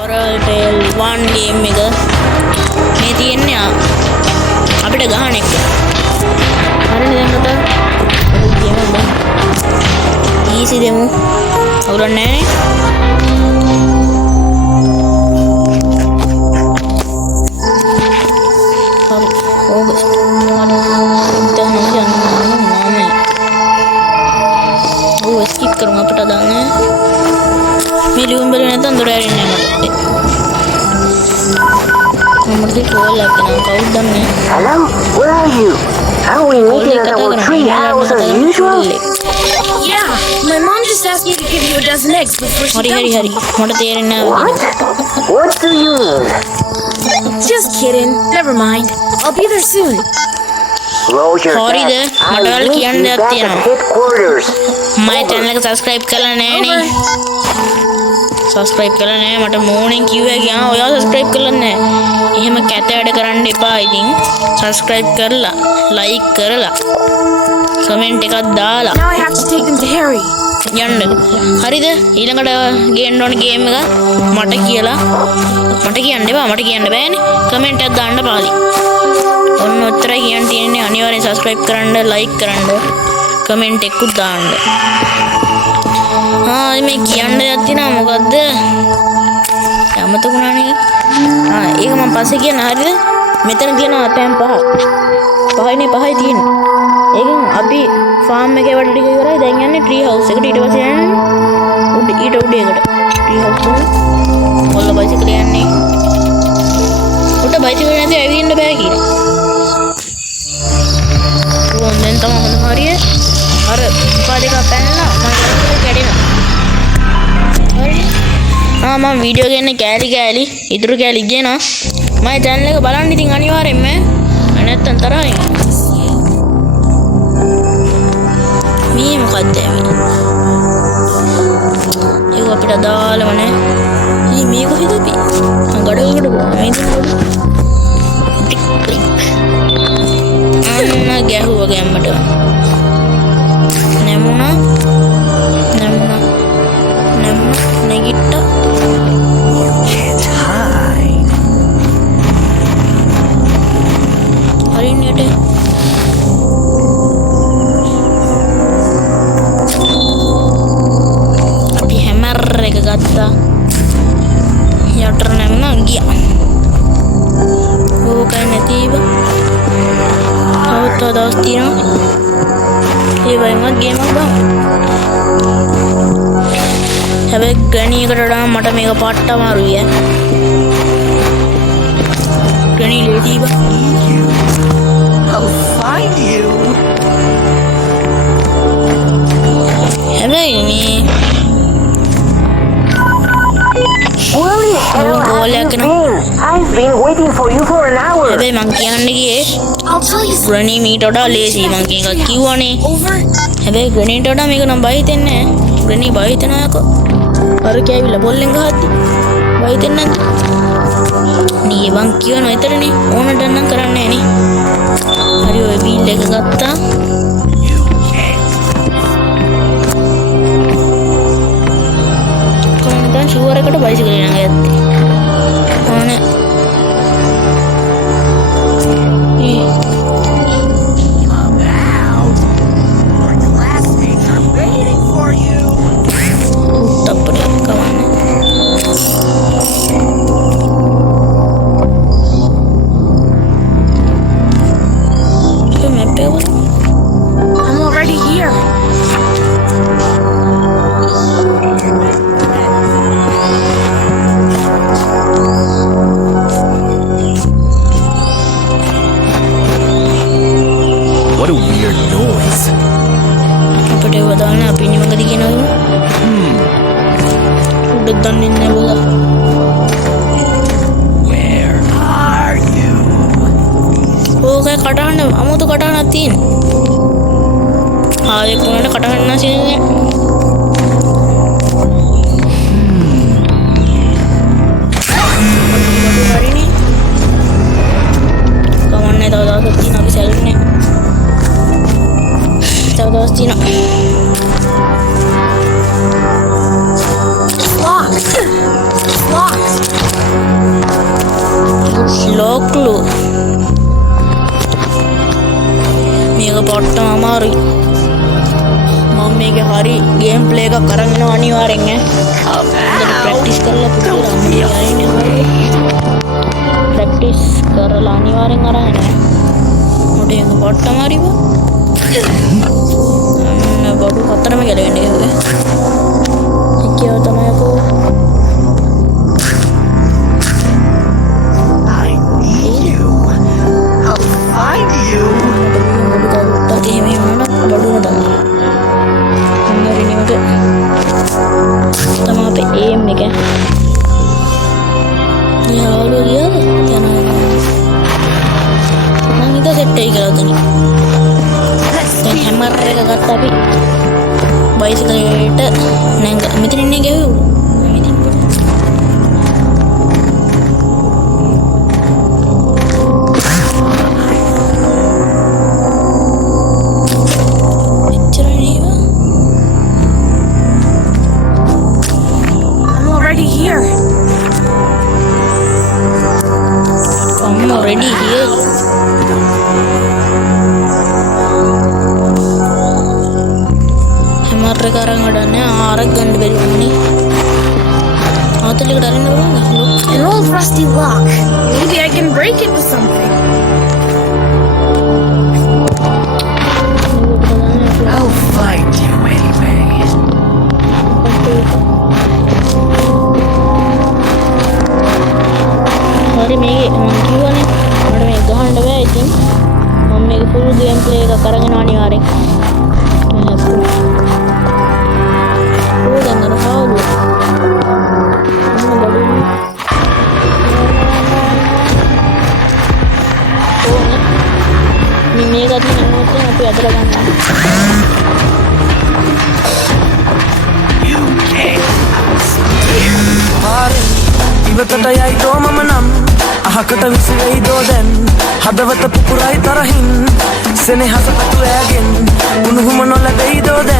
Coral Tale 1 game එක මේ තියෙන්නේ අපිට ගහන එක. හරිනේ දැන් කතා. ඔය ගේම බං. ඊසි දෙමු. අවුලක් නැහැ නේ. skip करूंगा पटा दाना मेरी उम्र में तो अंदर आ रही है नंबर से कॉल लगना काउंट डन है hello where are you are we meeting at our tree house as usual yeah my mom just asked me to give you a dozen eggs before she hurry मोटा तेरे ना what do you mean just kidding never mind I'll be there soon Sorry there Matwal किया नहीं जाती है ना My channel को subscribe करना नहीं सब्सक्राइब करना नहीं मटे morning क्यों है क्या हो यार सब्सक्राइब करना नहीं ये मैं कहते हैं करने नहीं पाई दिन सब्सक्राइब कर ला लाइक कर ला कमेंट का डाला Now I have to take them to Harry යන්න හරිද ඊළඟට ගේන්න ඕන ගේම් එක මට කියන්න එපා මට කියන්න බෑනේ කමෙන්ට් එකක් දාන්න පාලි ඔන්න ඔච්චරයි කියන්න තියෙන්නේ අනිවාර්යෙන් සබ්ස්ක්‍රයිබ් කරන්න ලයික් කරන්න කමෙන්ට් එකකුත් දාන්න මේ කියන්න දෙයක් තියෙනවා මොකද්ද අමතකුණානේ ඒක මම පස්සේ කියන්න හරිද මෙතන තියෙනවා තැන් පහයි තියෙන්නේ ඒකෙන් අපි ෆාම් එකේ වැඩ ටික ඉවරයි දැන් යන්නේ ට්‍රී හවුස් එකට ඊට පස්සේ යන්නේ ඊට උඩේකට ට්‍රී හවුස් එක ඔල්ල බයිසිකල් යන්නේ උට බයිසිකල් නැති ඇවිදින්න බෑ කියලා දැන් තමයි හොඳ හරිය අර මොකද එක පැනලා මම කැඩෙනවා හරි මම වීඩියෝ ගන්න කෑලි ඉතුරු කෑලි ගේනවා මගේ channel එක බලන්න ඉතින් අනිවාර්යෙන්ම නැත්තම් තරහින් මේ මොකද්ද මේ ඒක අපිට දාලම නෑ ඊ මේක හිතපි ගඩොලකට මේක අන්න ගැහුවා ගැම්මට නැමුණා නැගිට්ට හරින්නට ගත්තා යටර නැමුණා ගියා ඕකයි නැතිව තවත් දවස් තියෙනවා ඒ වයින්වත් ගේමක් බං හැබැයි ග්‍රැනී එකට වඩා මට මේක පාට්ට අමාරුයි ග්‍රැනී ලේසි බං I'll find you හැබැයි මේ Where the hell have you been? I've been waiting for you for an hour. හැබැයි මං කියන්න ගියේ I'll tell you ග්‍රැනී මීට වඩා ලේසි මං කියන එක කිව්වනේ over හැබැයි ග්‍රැනීට වඩා මේක නම් බය හිතෙන්නේ නැහැ ග්‍රැනී බය හිතනවා යකෝ අර කෑවිලා බොල්ලෙන් ගහද්දි බය හිතෙන්නේ නැද්ද නී මං කියනවා එතරනේ ඕනට නම් කරන්නේ නැහැ නේ හරි ඔය බීල් එක ගත්තා ෂුවර් එකට බයිසිකල් යනවා යත්තේ ඕනේ I'm already here What a weird noise. අපිට ඒව දාන්න අපි නිමකද කියනවා උඩ දන්නේ නැහැ Where are you? ඕකේ කටහඬ අමුතු කටහඬක් තියෙන ආයේ කොහොමද කටහඬ නැසිනේ හරිනේ කවන්නේ තව දවසක් තියෙන අපි සැලුනේ තව දවස් තියෙනවා locked හරි ගේම් ප්ලේ එකක් අරන් එනවා අනිවාර්යෙන් ඈ. ප්‍රැක්ටිස් කරලා පුදුලා ප්‍රැක්ටිස් කරලා අනිවාර්යෙන් අරන් එනවා. මොඩේ එක පොට්ටම හරිව. බඩු හතරම ගැලවෙන්නේ ඔය. කියව තමයි අකෝ. I need you. I'll find you. තේමේ වුණා බඩුව තමයි. අන්නරිනිවට තමයි අපේ ඒම් එක. යාළුවෝ ගියාද? යනවා. මම ඉත සෙට් එකයි කියලා දෙන්නේ. දැන් හැමර එක ගත්තා අපි. බයිසිකලයට නැංග මෙතන ඉන්නේ ගෙවුවා. මෙතන I'm already here. I'm already here. හැමර එක අරන් වඩන්නේ ආරක් ගන්න බැරි වුණේ. ආතලෙකට අරින්න බලන්න. An old rusty lock. Maybe I can break it with something. I'll find you anyway. හරි මේක මම කිව්වනේ මට මේක ගහන්න බෑ ඉතින් මම මේක full ගේම් ප්ලේ එකක් අරගෙන අනිවාර්යෙන් දැන් අර හාවුල මොන බඩුනේ ඕනේ මේක අදින්න ඕනත් අපි අදලා ගන්නවා You can't. ඉවතට යයිතෝ මම නම් අහකට විසිරෙයිදෝ දැන් හදවත පුපුරයි තරහින් සෙනෙහස පතු ඇගෙන් උණුහුම නොලැබෙයිදෝ දැන්